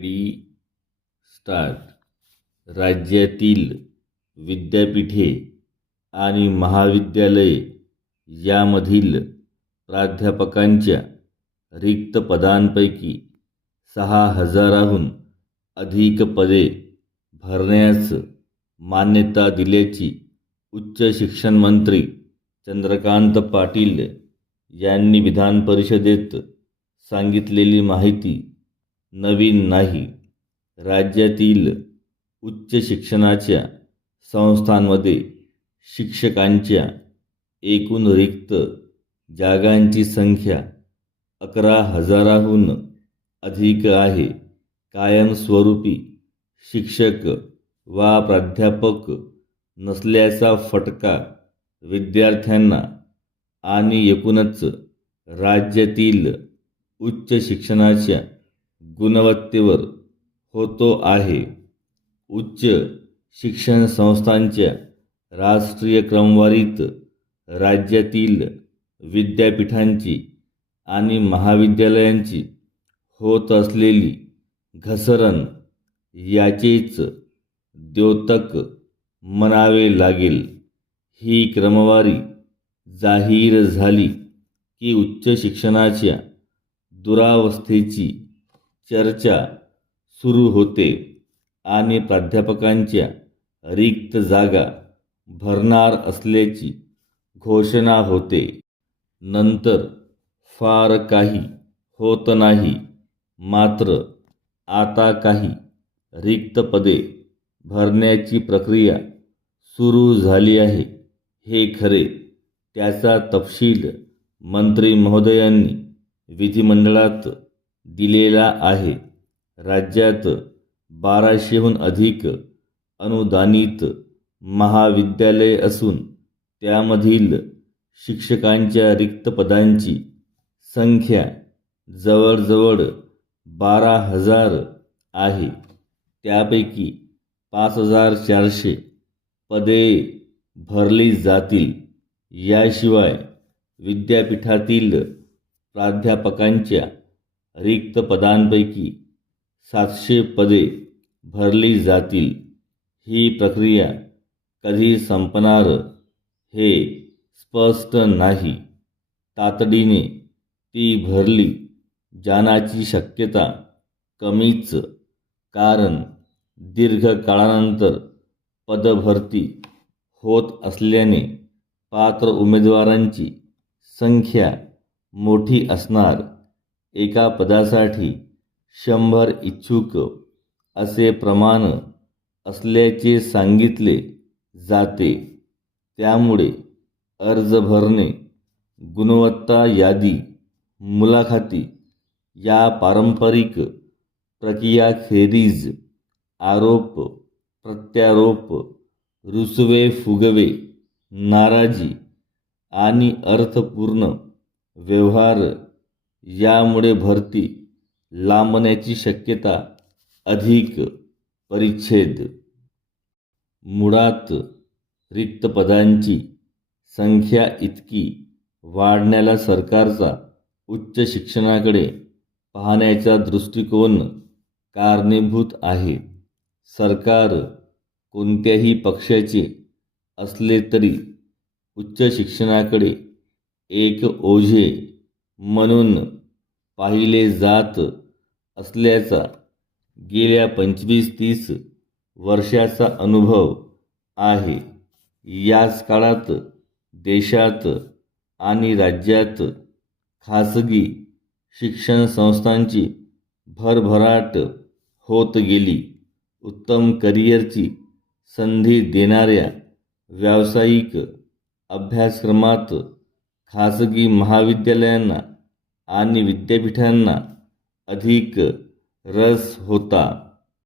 D start राज्यातील विद्यापीठे आणि महाविद्यालये यामधील प्राध्यापकांच्या रिक्त पदांपैकी 6,000हून अधिक पदे भरण्यास मान्यता दिल्याची उच्च शिक्षण मंत्री चंद्रकांत पाटील यांनी विधान परिषदेत सांगितलेली माहिती नवीन नाही. राज्यातील उच्च शिक्षणाच्या संस्थांमध्ये शिक्षकांच्या एकूण रिक्त जागांची संख्या 11,000हून अधिक आहे. कायमस्वरूपी शिक्षक वा प्राध्यापक नसल्याचा फटका विद्यार्थ्यांना आणि एकूणच राज्यातील उच्च शिक्षणाच्या गुणवत्तेवर होतो आहे. उच्च शिक्षण संस्थांच्या राष्ट्रीय क्रमवारीत राज्यातील विद्यापीठांची आणि महाविद्यालयांची होत असलेली घसरण याचेच द्योतक म्हणावे लागेल. ही क्रमवारी जाहीर झाली की उच्च शिक्षणाच्या दुरावस्थेची चर्चा सुरू होते आणि प्राध्यापकांच्या रिक्त जागा भरणार असल्याची घोषणा होते. नंतर फार काही होत नाही. मात्र आता काही रिक्त पदे भरण्याची प्रक्रिया सुरू झाली आहे हे खरे. त्याचा तपशील मंत्री महोदयांनी विधिमंडळात दिलेला आहे. राज्यात 1200हून अधिक अनुदानित महाविद्यालये असून त्यामधील शिक्षकांच्या रिक्त पदांची संख्या जवळजवळ 12,000 आहे. त्यापैकी 5,400 पदे भरली जातील. याशिवाय विद्यापीठातील प्राध्यापकांच्या रिक्त पदांपैकी 700 पदे भरली जातील. ही प्रक्रिया कधी संपणार हे स्पष्ट नाही. तातडीने ती भरली जाण्याची शक्यता कमीच, कारण दीर्घकाळानंतर पदभरती होत असल्याने पात्र उमेदवारांची संख्या मोठी असणार. एका पदासाठी 100 इच्छुक असे प्रमाण असल्याचे सांगितले जाते. त्यामुळे अर्ज भरणे, गुणवत्ता यादी, मुलाखती या पारंपरिक प्रक्रियांखेरीज आरोप प्रत्यारोप, रुसवे-फुगवे, नाराजी आणि अर्थपूर्ण व्यवहार यामुळे भरती लांबण्याची शक्यता अधिक. परिच्छेद मुळात रिक्त पदांची संख्या इतकी वाढण्याला सरकारचा उच्च शिक्षणाकडे पाहण्याचा दृष्टिकोन कारणीभूत आहे. सरकार कोणत्याही पक्षाचे असले तरी उच्च शिक्षणाकडे एक ओझे म्हणून पाहिले जात असल्याचा गेल्या 25-30 वर्षाचा अनुभव आहे. याच काळात देशात आणि राज्यात खासगी शिक्षण संस्थांची भरभराट होत गेली. उत्तम करिअरची संधी देणाऱ्या व्यावसायिक अभ्यासक्रमात खासगी महाविद्यालयांना आणि विद्यापीठांना अधिक रस होता.